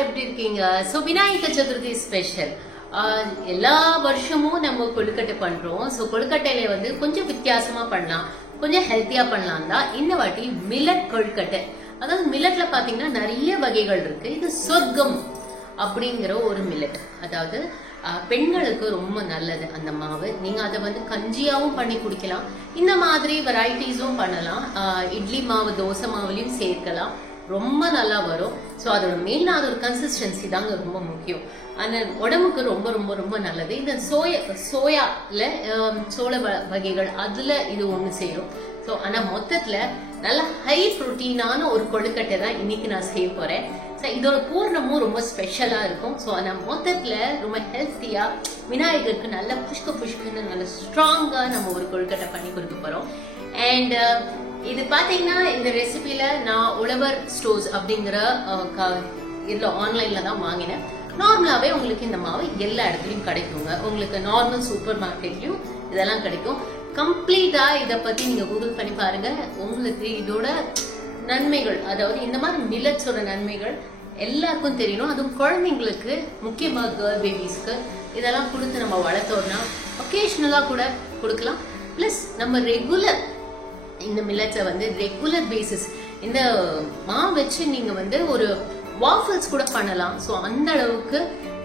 எல்லாரும் எப்படி இருக்கீங்க? சோ விநாயகர் சதுர்த்தி ஸ்பெஷல் எல்லா வருஷமும் நம்ம கொழுக்கட்டை பண்றோம். சோ கொழுக்கட்டையில வந்து கொஞ்சம் வித்தியாசமா பண்ணலாம், கொஞ்சம் ஹெல்த்தியா பண்ணலாம் தான் இந்த வாட்டி மில்லட் கொழுக்கட்டை. அதாவது மில்லட்ல பாத்தீங்கன்னா நிறைய வகைகள் இருக்கு. இது சொர்க்கம் அப்படிங்கிற ஒரு மில்லட். அதாவது பெண்களுக்கு ரொம்ப நல்லது அந்த மாவு. நீங்க அதை வந்து கஞ்சியாவும் பண்ணி குடிக்கலாம், இந்த மாதிரி வெரைட்டிஸும் பண்ணலாம். இட்லி மாவு தோசை மாவுலயும் சேர்க்கலாம், ரொம்ப நல்லா வரும். ஸோ அதோட மெயினா அதோட கன்சிஸ்டன்சி தாங்க ரொம்ப முக்கியம். அந்த உடம்புக்கு ரொம்ப ரொம்ப ரொம்ப நல்லது. இந்த சோயால சோள வகைகள் அதுல இது ஒண்ணு சேரும். ஸோ ஆனா மொத்தத்துல நல்ல ஹை புரோட்டீனான ஒரு கொழுக்கட்டை தான் இன்னைக்கு நான் செய்ய போறேன். ஸோ இதோட பூர்ணமும் ரொம்ப ஸ்பெஷலா இருக்கும். ஸோ ஆனா மொத்தத்துல ரொம்ப ஹெல்த்தியா விநாயகருக்கு நல்ல புஷ்குன்னு நல்ல ஸ்ட்ராங்கா நம்ம ஒரு கொழுக்கட்டை பண்ணி கொடுக்க போறோம். அண்ட் இது பாத்தீங்கன்னா இந்த ரெசிபில நான் உழவர் ஸ்டோர்ஸ் அப்படிங்கிற இதுல ஆன்லைன்ல தான் வாங்கினேன். நார்மலாவே உங்களுக்கு இந்த மாவு எல்லா இடத்துலயும் கிடைக்குங்க. உங்களுக்கு நார்மல் சூப்பர் மார்க்கெட்லயும் இதெல்லாம் கிடைக்கும். கம்ப்ளீட்டா இத பத்தி நீங்க கூகுள் பண்ணி பாருங்க. உங்களுக்கு இதோட நன்மைகள், அதாவது இந்த மாதிரி மில்லட்ஸோட நன்மைகள் எல்லாருக்கும் தெரியணும். அதுவும் குழந்தைங்களுக்கு, முக்கியமா கேர்ள் பேபிஸ்க்கு இதெல்லாம் கொடுத்து நம்ம வளர்த்தோம்னா ஒகேஷனலா கூட கொடுக்கலாம். பிளஸ் நம்ம ரெகுலர் இந்த மில்லட்ஸை வந்து ரெகுலர் பேசிஸ் இந்த மாவு வச்சு நீங்க வந்து ஒரு வாஃபிள்ஸ் கூட பண்ணலாம். ஸோ அந்த அளவுக்கு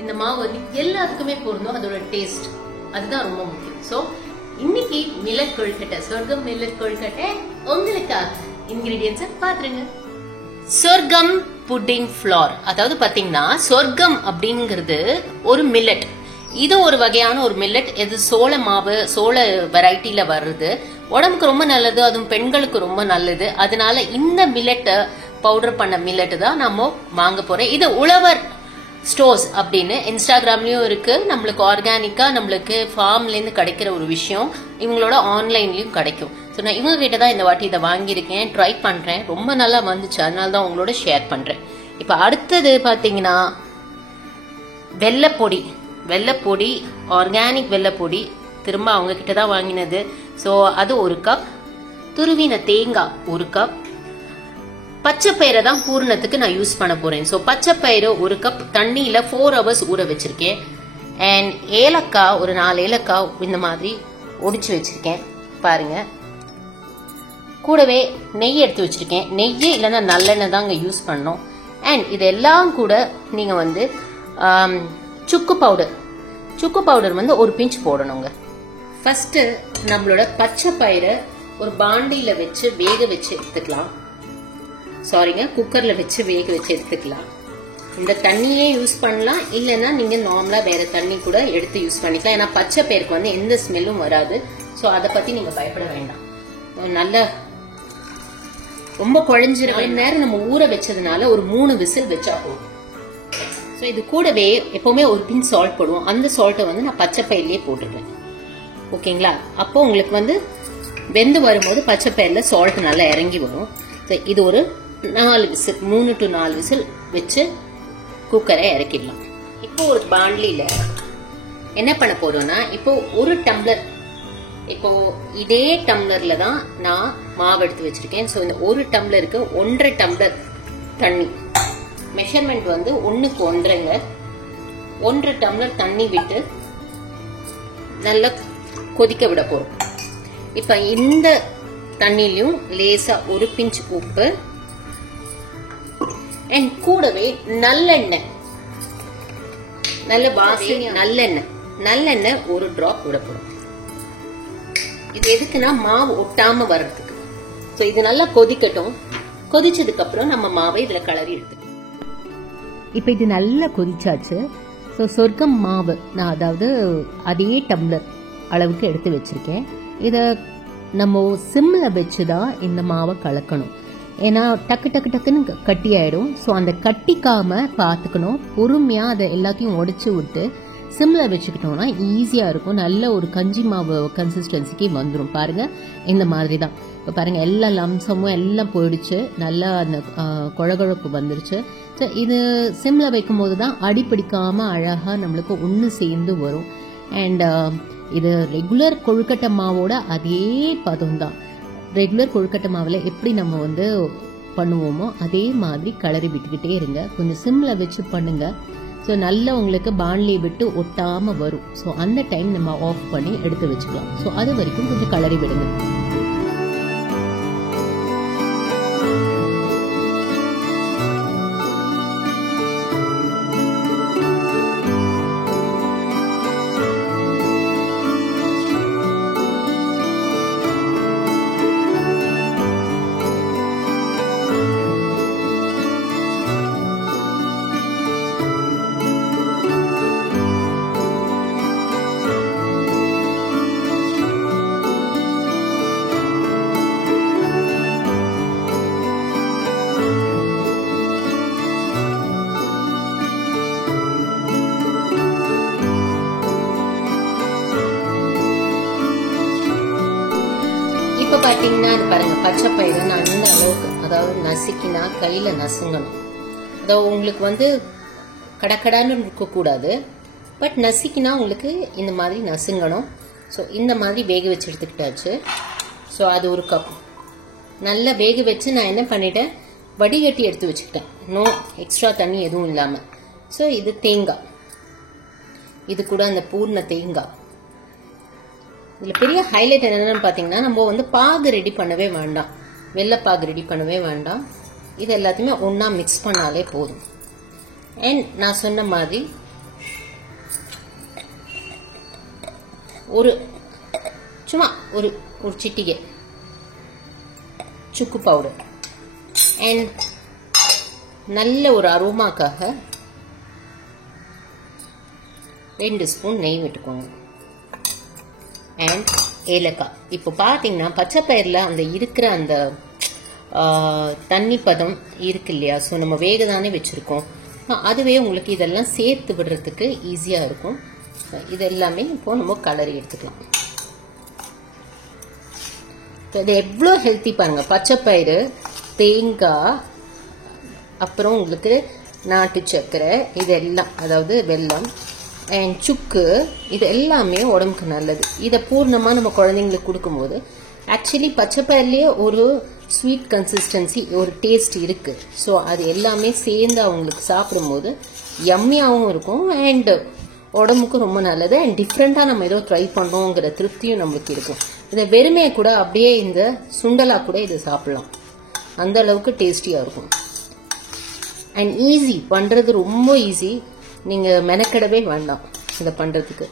இந்த மாவு வந்து எல்லாத்துக்குமே பொருந்தும். அதோட டேஸ்ட் அதுதான் ரொம்ப முக்கியம். ஸோ இன்னைக்கு மில்லட் கொழுக்கட்டை, சொர்க்கம் மில்லட் கொழுக்கட்டை உங்களுக்காக இன்கிரீடியன்ஸை பாத்துருங்க. சொர்க்கம் புட்டிங் ஃபிளார், அதாவது பாத்தீங்கன்னா சொர்க்கம் அப்படிங்கிறது ஒரு மில்லட். இது ஒரு வகையான ஒரு மில்லட். இது சோள மாவு, சோள வெரைட்டில வருது. உடம்புக்கு ரொம்ப நல்லது, அதுவும் பெண்களுக்கு ரொம்ப நல்லது. அதனால இந்த மில்லட் பவுடர் பண்ண மில்லட் தான் நம்ம வாங்க போறோம். இது உழவர் ஸ்டோர்ஸ் அப்படின்னு இன்ஸ்டாகிராம்லயும் இருக்கு. நம்மளுக்கு ஆர்கானிக்கா நம்மளுக்கு ஃபார்ம்ல இருந்து கிடைக்கிற ஒரு விஷயம் இவங்களோட ஆன்லைன்லயும் கிடைக்கும். ஸோ நான் இவங்க கிட்ட தான் இந்த வாட்டி இதை வாங்கியிருக்கேன், ட்ரை பண்றேன், ரொம்ப நல்லா வந்துச்சு. அதனால தான் உங்களோட ஷேர் பண்றேன். இப்ப அடுத்தது பாத்தீங்கன்னா வெள்ளைப்பொடி, ஆர்கானிக் வெள்ளைப்பொடி, திரும்ப அவங்க கிட்ட தான் வாங்கினது. ஸோ அது 1 கப், துருவின தேங்காய் 1 கப், பச்சைப்பயிரை தான் பூர்ணத்துக்கு நான் யூஸ் பண்ண போறேன். ஸோ பச்சைப்பயிறு 1 கப் தண்ணியில 4 hours ஊற வச்சிருக்கேன். அண்ட் ஏலக்காய் ஒரு 4 ஏலக்காய் இந்த மாதிரி ஒடிச்சு வச்சிருக்கேன் பாருங்க. கூடவே நெய் எடுத்து வச்சிருக்கேன். நெய் இல்லைன்னா நல்லெண்ணெய் தாங்க யூஸ் பண்ணோம். அண்ட் இதெல்லாம் கூட நீங்க வந்து சுக்கு பவுடர் வந்து 1 பிஞ்ச் போடணுங்க. ஃபர்ஸ்ட் நம்மளோட பச்சை பயிரை ஒரு பாண்டியில வச்சு வேக வச்சு எடுத்துக்கலாம். சாரிங்க, குக்கர்ல வச்சு வேக வச்சு எடுத்துக்கலாம். இந்த தண்ணியே யூஸ் பண்ணலாம், இல்லைன்னா நீங்க நார்மலா வேற தண்ணி கூட எடுத்து யூஸ் பண்ணிக்கலாம். ஏன்னா பச்சை பயிருக்கு வந்து எந்த ஸ்மெல்லும் வராது. ஸோ அதை பத்தி நீங்க பயப்பட வேண்டாம். நல்ல ரொம்ப குழஞ்சிர நேரம் நம்ம ஊற வச்சதுனால ஒரு 3 விசில் வச்சா போதும். ஸோ இது கூடவே எப்பவுமே 1 பிஞ்ச் சால்ட் போடுவோம். அந்த சால்ட்டை வந்து நான் பச்சை பயிர்லயே போட்டுருவேன். ஓகேங்களா? அப்போ உங்களுக்கு வந்து வெந்து வரும்போது பச்சை பயிர்ல சால்ட் நல்லா இறங்கி வரும். இது ஒரு 4 விசில், 3 to 4 விசில் வச்சு குக்கரை இறக்கிடலாம். இப்போ ஒரு பாண்ட்லில என்ன பண்ண போறோம்னா, இப்போ 1 டம்ளர், இப்போ இதே டம்ளர்ல தான் நான் மாவு எடுத்து வச்சிருக்கேன். ஸோ இந்த 1 டம்ளருக்கு 1.5 டம்ளர் தண்ணி, மெஷர்மெண்ட் வந்து 1க்கு 1.5ங்க, 1.5 டம்ளர் தண்ணி விட்டு நல்லா கொதிக்க விட போறோம். இப்ப இந்த தண்ணிலையும் லேசா 1 பிஞ்ச் உப்பு அண்ட் கூடவே நல்லெண்ணெய், நல்ல வாசனை நல்லெண்ணெய் 1 டிராப் விட போறோம். இது எதுக்குன்னா மாவு ஒட்டாம வர்றதுக்கு. ஸோ இது நல்லா கொதிக்கட்டும். கொதிச்சதுக்கு அப்புறம் நம்ம மாவை இதுல கலரி எடுத்துக்கலாம். இப்ப இது நல்லா கொதிச்சாச்சு. ஸோ சொர்க்கம் மாவு நான் அதாவது அதே டம்ளர் அளவுக்கு எடுத்து வச்சிருக்கேன். இத நம்ம சிம்ல வச்சுதான் இந்த மாவை கலக்கணும். ஏன்னா டக்குன்னு கட்டி ஆயிடும். ஸோ அந்த கட்டிக்காம பாத்துக்கணும். பொறுமையா அதை எல்லாத்தையும் உடைச்சு விட்டு சிம்ல வச்சுக்கிட்டோம்னா ஈஸியா இருக்கும். நல்ல ஒரு கஞ்சி மாவு கன்சிஸ்டன்சிக்கு வந்துடும். பாருங்க, இந்த மாதிரி தான். இப்போ பாருங்க, எல்லா லம்சமும் எல்லாம் போயிடுச்சு. நல்லா அந்த குழகுழப்பு வந்துருச்சு. ஸோ இது சிம்ல வைக்கும் போது தான் அடிப்பிடிக்காம அழகா நம்மளுக்கு ஒன்று சேர்ந்து வரும். அண்ட் இது ரெகுலர் கொழுக்கட்டை மாவோட அதே பதம் தான். ரெகுலர் கொழுக்கட்டை மாவுல எப்படி நம்ம வந்து பண்ணுவோமோ அதே மாதிரி கிளறி விட்டுக்கிட்டே இருங்க. கொஞ்சம் சிம்ல வச்சு பண்ணுங்க. ஸோ நல்லா உங்களுக்கு பாண்ட்லி விட்டு ஒட்டாம வரும். ஸோ அந்த டைம் நம்ம ஆஃப் பண்ணி எடுத்து வச்சுக்கலாம். ஸோ அது வரைக்கும் கொஞ்சம் கிளறி விடுங்க. இப்போ பார்த்தீங்கன்னா அது பாருங்க, பச்சை பயிரை நான் இந்த அளவுக்கு, அதாவது நசுக்கினா கையில் நசுங்கணும். அதாவது உங்களுக்கு வந்து கடக்கடான்னு இருக்கக்கூடாது, பட் நசுக்கினா உங்களுக்கு இந்த மாதிரி நசுங்கணும். ஸோ இந்த மாதிரி வேக வச்சு எடுத்துக்கிட்டாச்சு. ஸோ அது ஒரு கப் நல்லா வேக வச்சு நான் என்ன பண்ணிட்டேன், வடிகட்டி எடுத்து வச்சுக்கிட்டேன். நோ எக்ஸ்ட்ரா தண்ணி எதுவும் இல்லாமல். ஸோ இது தேங்காய், இது கூட அந்த பூர்ண தேங்காய். இதில் பெரிய ஹைலைட் என்னன்னு பார்த்தீங்கன்னா, நம்ம வந்து பாகு ரெடி பண்ணவே வேண்டாம், வெள்ளைப்பாகு ரெடி பண்ணவே வேண்டாம். இது எல்லாத்தையுமே ஒன்றா மிக்ஸ் பண்ணாலே போதும். அண்ட் நான் சொன்ன மாதிரி சும்மா ஒரு சிட்டிகை சுக்கு பவுடர் அண்ட் நல்ல ஒரு அரோமாக்காக 2 ஸ்பூன் நெய் விட்டுக்கோங்க. அண்ட் ஏலக்காய். இப்போ பார்த்தீங்கன்னா பச்சை பயிரில் அந்த இருக்கிற அந்த தண்ணி பதம் இருக்கு இல்லையா, ஸோ நம்ம வேக தானே வச்சுருக்கோம், அதுவே உங்களுக்கு இதெல்லாம் சேர்த்து விடுறதுக்கு ஈஸியாக இருக்கும். இது எல்லாமே இப்போ நம்ம கலரி எடுத்துக்கலாம். இது எவ்வளோ ஹெல்த்தி பாருங்கள், பச்சை பயிறு, தேங்காய், அப்புறம் உங்களுக்கு நாட்டு சர்க்கரை, இதெல்லாம் அதாவது வெல்லம் அண்ட் சுக்கு, இது எல்லாமே உடம்புக்கு நல்லது. இதை பூர்ணமாக நம்ம குழந்தைங்களுக்கு கொடுக்கும்போது ஆக்சுவலி பச்சை பயிர்லேயே ஒரு ஸ்வீட் கன்சிஸ்டன்சி, ஒரு டேஸ்ட் இருக்கு. ஸோ அது எல்லாமே சேர்ந்து அவங்களுக்கு சாப்பிடும்போது யம்மியாகவும் இருக்கும் அண்ட் உடம்புக்கும் ரொம்ப நல்லது. அண்ட் டிஃப்ரெண்ட்டாக நம்ம ஏதோ ட்ரை பண்ணோங்கிற திருப்தியும் நம்மளுக்கு இருக்கும். இதை வெறுமையை கூட அப்படியே இந்த சுண்டலாக கூட இதை சாப்பிடலாம், அந்த அளவுக்கு டேஸ்டியாக இருக்கும். அண்ட் ஈஸி பண்ணுறது, ரொம்ப ஈஸி. நீங்கள் மெனக்கெடவே வேண்டாம் இதை பண்ணுறதுக்கு.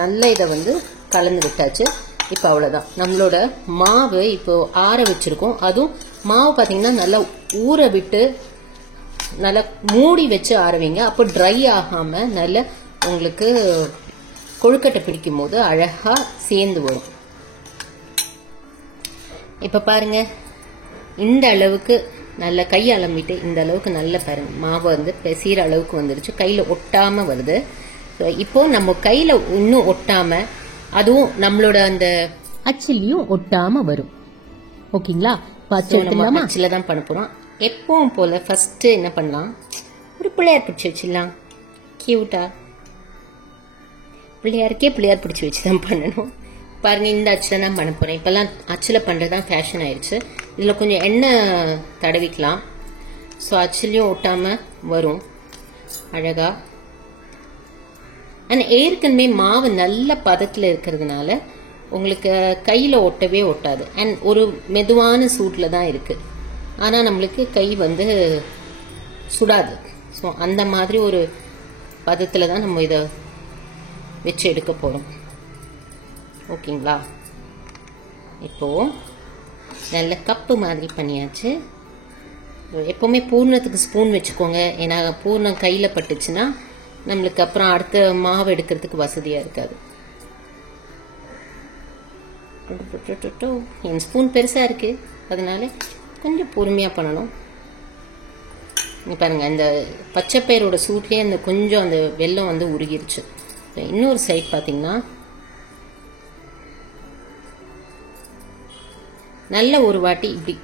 நல்லா இதை வந்து கலந்து விட்டாச்சு. இப்போ அவ்வளோதான், நம்மளோட மாவு இப்போ ஆற வச்சுருக்கோம். அதுவும் மாவு பார்த்தீங்கன்னா நல்லா ஊற விட்டு நல்லா மூடி வச்சு ஆற வைங்க. அப்போ ட்ரை ஆகாமல் நல்ல உங்களுக்கு கொழுக்கட்டை பிடிக்கும் போது அழகாக சேர்ந்து வரும். இப்போ பாருங்க, இந்த அளவுக்கு நல்ல கை அலம்பிட்டு இந்த அளவுக்கு நல்ல பாருங்க மாவு வந்து பெசீர அளவுக்கு வந்துருச்சு, கையில் ஒட்டாமல் வருது. இப்போ நம்ம கையில் இன்னும் ஒட்டாமல், அதுவும் நம்மளோட அந்த அச்சிலையும் ஒட்டாம வரும். ஓகேங்களா? அச்சில தான் பண்ண போகிறோம். எப்பவும் போல் ஃபஸ்ட்டு என்ன பண்ணலாம், ஒரு பிள்ளையார் பிடிச்சி வச்சிடலாம். கியூட்டா பிள்ளையாருக்கே பிள்ளையார் பிடிச்சி வச்சு தான் பண்ணணும். பாருங்க, இந்த அச்சில் தான் பண்ண போகிறேன். இப்போல்லாம் அச்சில் பண்ணுறது தான் ஃபேஷன் ஆயிடுச்சு. இதில் கொஞ்சம் எண்ணெய் தடவிக்கலாம். ஸோ அச்சிலையும் ஒட்டாமல் வரும் அழகா. ஆனால் ஏற்கனவே மாவு நல்ல பதத்தில் இருக்கிறதுனால உங்களுக்கு கையில் ஒட்டவே ஒட்டாது. அண்ட் ஒரு மெதுவான சூட்டில் தான் இருக்குது, ஆனால் நம்மளுக்கு கை வந்து சுடாது. ஸோ அந்த மாதிரி ஒரு பதத்தில் தான் நம்ம இதை வச்சு எடுக்க போகிறோம். ஓகேங்களா? இப்போது நல்ல கப்பு மாதிரி பண்ணியாச்சு. எப்போவுமே பூர்ணத்துக்கு ஸ்பூன் வச்சுக்கோங்க, ஏன்னா பூர்ணம் கையில் பட்டுச்சுன்னா நம்மளுக்கு அப்புறம் அடுத்த மாவு எடுக்கிறதுக்கு வசதியாக இருக்காது. என் ஸ்பூன் பெருசாக இருக்குது, அதனால கொஞ்சம் பொறுமையாக பண்ணணும். பாருங்கள், இந்த பச்சைப்பயிரோட சூட்லேயே அந்த கொஞ்சம் அந்த வெல்லம் வந்து உருகிருச்சு. இன்னொரு சைட் பார்த்தீங்கன்னா நல்ல ஒரு வாட்டி இப்படி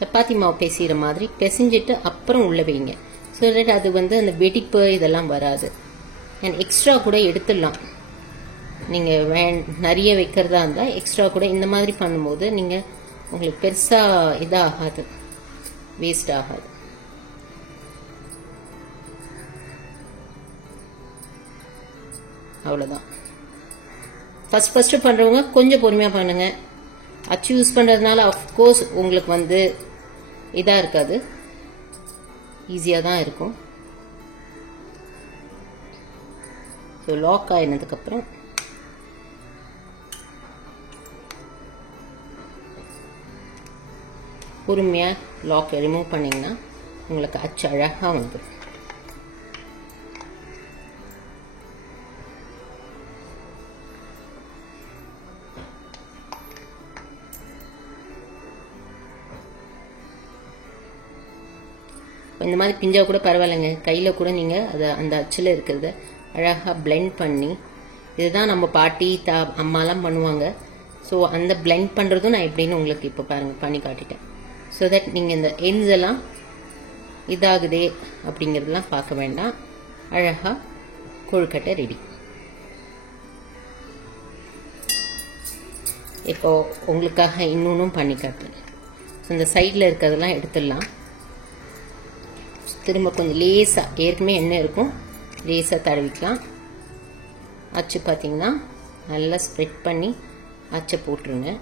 சப்பாத்தி மாவு பிசைகிற மாதிரி பிசைஞ்சிட்டு அப்புறம் உள்ள வைங்க. ஸோ தட் அது வந்து அந்த வெடிப்பு இதெல்லாம் வராது. அண்ட் எக்ஸ்ட்ரா கூட எடுத்துடலாம். நீங்கள் நிறைய வைக்கிறதா இருந்தால் எக்ஸ்ட்ரா கூட இந்த மாதிரி பண்ணும்போது நீங்கள் உங்களுக்கு பெருசா இதாகாது, வேஸ்ட் ஆகாது. அவ்வளோதான். ஃபர்ஸ்ட் பண்றவங்க கொஞ்சம் பொறுமையா பண்ணுங்க. அச்சு யூஸ் பண்றதுனால அஃப்கோர்ஸ் உங்களுக்கு வந்து இதா இருக்காது, ஈஸியா தான் இருக்கும். ஸோ லாக் ஆயினதுக்கு அப்புறம் பொறுமையா லாக் ரிமூவ் பண்ணீங்கன்னா உங்களுக்கு அச்சு அழகா வந்துடும். இந்த மாதிரி பிஞ்சா கூட பரவாயில்லைங்க, கையில கூட நீங்க அதை அந்த அச்சில் இருக்கிறத அழகா பிளெண்ட் பண்ணி, இதுதான் நம்ம பாட்டி அம்மாலாம் பண்ணுவாங்க. ஸோ அந்த பிளெண்ட் பண்றதும் நான் எப்படின்னு உங்களுக்கு இப்போ பாருங்க பண்ணி காட்டிட்டேன். ஸோ தட் நீங்க இந்த எண்ட்ஸ் எல்லாம் இதாகுதே அப்படிங்கிறதெல்லாம் பார்க்க வேண்டாம். அழகா கொழுக்கட்டை ரெடி. இப்போ உங்களுக்காக இன்னொன்னும் பண்ணி காட்டுறேன். ஸோ இந்த சைடில் இருக்கிறதெல்லாம் எடுத்துடலாம். திரும்ப கொஞ்சம் லேசா, ஏற்கனவே எண்ணெய் இருக்கும், லேசா தடவிக்கலாம். அச்சு பார்த்தீங்கன்னா நல்லா ஸ்ப்ரெட் பண்ணி அச்சை போட்டுருங்க.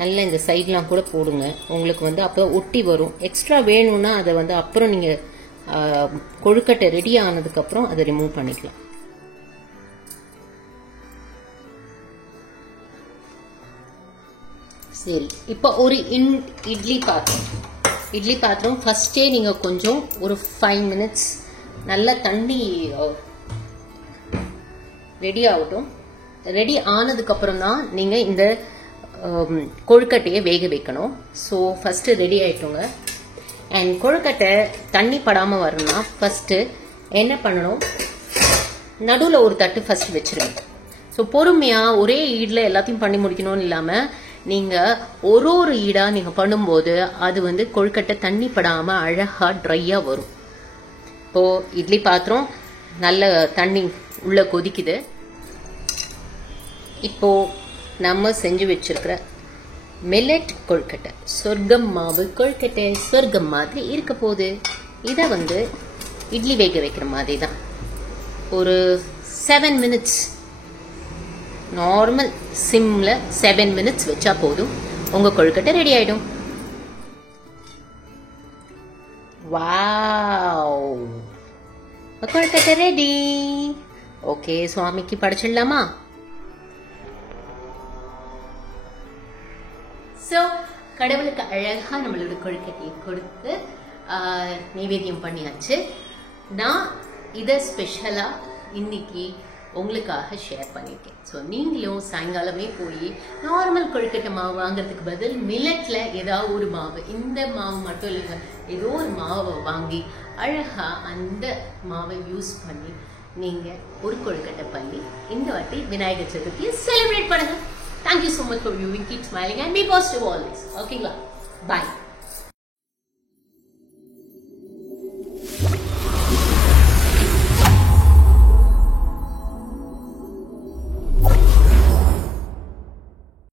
நல்லா இந்த சைட்லாம் கூட போடுங்க, உங்களுக்கு வந்து அப்போ ஒட்டி வரும். எக்ஸ்ட்ரா வேணும்னா அதை வந்து அப்புறம் நீங்க கொழுக்கட்டை ரெடி ஆனதுக்கு அப்புறம் அதை ரிமூவ் பண்ணிக்கலாம். சரி, இப்போ ஒரு இட்லி பாத்திரம் ஃபர்ஸ்டே நீங்க கொஞ்சம் ஒரு 5 minutes நல்லா தண்ணி ரெடி ஆகட்டும். ரெடி ஆனதுக்கு அப்புறம் தான் நீங்க இந்த கொழுக்கட்டையை வேக வைக்கணும். ஸோ ஃபர்ஸ்ட் ரெடி ஆயிட்டோங்க. அண்ட் கொழுக்கட்டை தண்ணி படாம வரணும்னா ஃபர்ஸ்ட் என்ன பண்ணணும், நடுவில் ஒரு தட்டு ஃபர்ஸ்ட் வச்சிருங்க. ஸோ பொறுமையா ஒரே ஈடில் எல்லாத்தையும் பண்ணி முடிக்கணும்னு இல்லாம நீங்க ஒரு ஈடா நீங்க பண்ணும்போது அது வந்து கொழுக்கட்டை தண்ணி படாம அழகா ட்ரையா வரும். இப்போ இட்லி பாத்திரம் நல்ல தண்ணி உள்ள கொதிக்குது. இப்போ நம்ம செஞ்சு வச்சிருக்கிற மில்லட் கொழுக்கட்டை, சொர்க்கம் மாவு கொழுக்கட்டை சொர்க்கம் மாதிரி இருக்க போகுது. இதை வந்து இட்லி வேக வைக்கிற மாதிரி தான் ஒரு 7 minutes நார்மல் சிம்ல 7 minutes வச்சா போதும், உங்க கொழுக்கட்டை ரெடி ஆயிடும். வாவ், கொழுக்கட்டை ரெடி. ஓகே, சுவாமிக்கு படைச்சிடலாமா? ஸோ கடவுளுக்கு அழகா நம்மளோட கொழுக்கட்டையை கொடுத்து நைவேத்தியம் பண்ணியாச்சு. நான் இதை ஸ்பெஷலா இன்னைக்கு உங்களுக்காக ஷேர் பண்ணியிருக்கேன். ஸோ நீங்களும் சாயங்காலமே போய் நார்மல் கொழுக்கட்டை மாவு வாங்குறதுக்கு பதில் மில்லட்ல ஏதாவது ஒரு மாவு, இந்த மாவு மட்டும் இல்லைங்க, ஏதோ ஒரு மாவை வாங்கி அழகா அந்த மாவை யூஸ் பண்ணி நீங்க ஒரு கொழுக்கட்டை பண்ணி இந்த வாட்டி விநாயகர் சதுர்த்தியை செலிப்ரேட் பண்ணுங்க. Thank you so much for viewing. Keep smiling and be positive always. Okay, bye.